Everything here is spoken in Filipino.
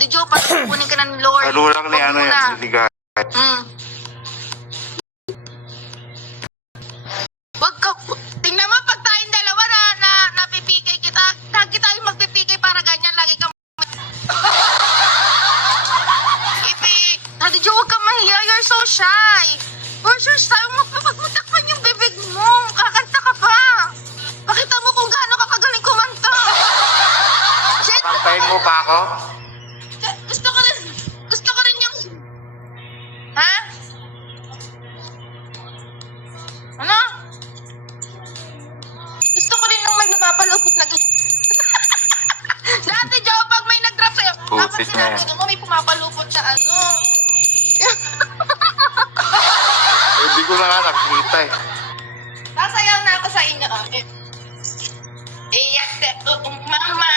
Daddy Joe, patupunin ka ng Lord. Ano lang ni ano yan, ligay. Wag ka, tingnan mo, pag tayong dalawa na napipikay kita, lagi tayong magpipikay para ganyan, lagi ka Daddy Joe, huwag ka mahiya, you're so shy. You're so shy, magpapatakpan yung bibig mo, kakanta ka pa. Pakita mo kung gaano ka kagaling kumanta. Kantahin mo pa ako? Gusto ko rin yung... Ha? Ano? Gusto ko rin nung may lumapalupot na... Dati, Joe, pag may nag-drop sa'yo, dapat Putik na sinabi yan. mo, may pumapalupot sa ano. Hindi ko na nga nakikita eh. Sasayaw na ako sa inyo. Okay. Mama,